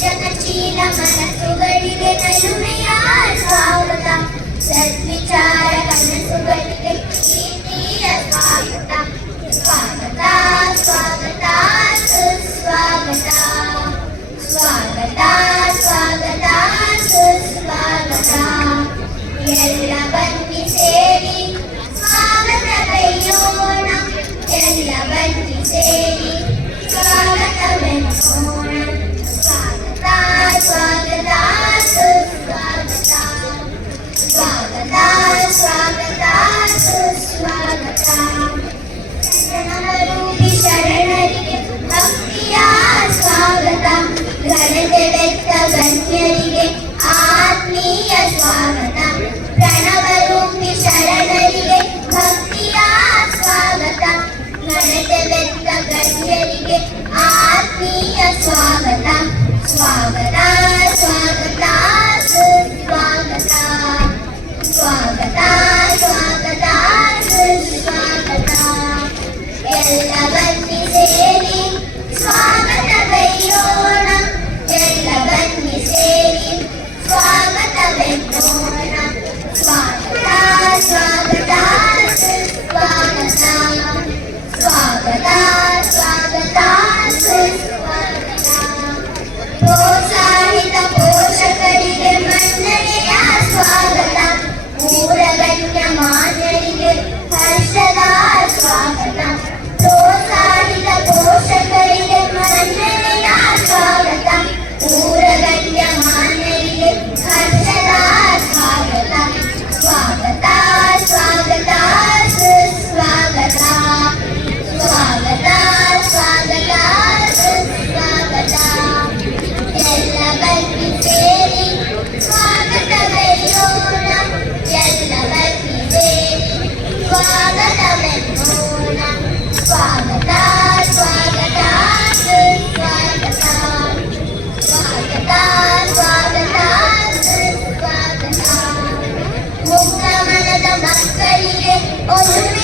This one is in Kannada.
ಜನಶೀಲ ಮನಸ್ಸುಗಳಿಗೆ ನಲುಮೆಯ ಸ್ವಾಗತ, ಸದ್ವಿಚಾರ ಕನಸುಗಳಿಗೆ ಪ್ರೀತಿಯ ಸ್ವಾಗತ. ಸ್ವಾಗತ ಸ್ವಾಗತ ಸುಸ್ವಾಗತ, ಸ್ವಾಗತ ಸ್ವಾಗತ ಸುಸ್ವಾಗತ. ಎಲ್ಲ ಬನ್ನಿ ಸೇರಿ ಸ್ವಾಗತವಯ್ಯೋಣ, ಎಲ್ಲ ಬನ್ನಿ ಸೇರಿ ಸ್ವಾಗತವೆನ್ನೋಣ. ಸ್ವಾಗತ ಸ್ವಾಗತ ಸುಸ್ವಾಗತ, ಸ್ವಾಗತ ಸ್ವಾಗತ ಸುಸ್ವಾಗತ. ಶರಣರೂಪಿ ಶರಣರಿಗೆ ಭಕ್ತಿಯ ಸ್ವಾಗತ, ಘನತೆ ಬೆತ್ತ ಗಣ್ಯರಿಗೆ ಆತ್ಮೀಯ ಸ್ವಾಗತ. ಪ್ರಣವರೂಪಿ ಶರಣರಿಗೆ ಭಕ್ತಿಯ ಸ್ವಾಗತ, ಘನತೆ ಬೆತ್ತ ಗಣ್ಯರಿಗೆ ಆತ್ಮೀಯ ಸ್ವಾಗತ. ಸ್ವಾಗತ ಸ್ವಾಗತ ಸುಸ್ವಾಗತ, ಸ್ವಾಗತ ಸ್ವಾಗತ ಸುಸ್ವಾಗತ. ಎಲ್ಲ ಬನ್ನಿ ಸೇರಿ ಸ್ವಾಗತವಯ್ಯೋಣ, ಎಲ್ಲ ಬನ್ನಿ ಸೇರಿ ಸ್ವಾಗತವೆನ್ನೋಣ. ಸ್ವಾಗತ ಸ್ವಾಗತ ಸುಸ್ವಾಗತ, ಸ್ವಾಗತ ಸ್ವಾಗತ ಸುಸ್ವಾಗತ. ಪ್ರೋತ್ಸಾಹಿತ ಪೋಷಕರಿಗೆ ಮನ್ನಣೆಯ ಸ್ವಾಗತ, ಮೂರಗಣ್ಯ ಮಾನ್ಯರಿಗೆ ಹರ್ಷದ ಸ್ವಾಗತ. ಪ್ರೋತ್ಸಾಹಿತ ಪೋಷಕರಿಗೆ ಮನ್ನಣೆಯ ಸ್ವಾಗತ, ಮೂರಗಣ್ಯ ಮಾನ್ಯರಿಗೆ ಹರ್ಷದ ಸ್ವಾಗತ. ಸ್ವಾಗತ ಸ್ವಾಗತ ಸುಸ್ವಾಗತ, ಸ್ವಾಗತ ಸ್ವಾಗತ ಸುಸ್ವಾಗತ. ಎಲ್ಲ ಬನ್ನಿ ಸೇರಿ ಸ್ವಾಗತವಯ್ಯೋಣ, ಎಲ್ಲ ಬನ್ನಿ ಸೇರಿ ಸ್ವಾಗತವೆನ್ನೋಣ. ಸ್ವಾಗತ ಸ್ವಾಗತ ಸುಸ್ವಾಗತ, ಸ್ವಾಗತ ಸ್ವಾಗತ ಸುಸ್ವಾಗತ. ಮುಕ್ತ ಮನದ ಮಕ್ಕಳಿಗೆ ಒಲುಮೆ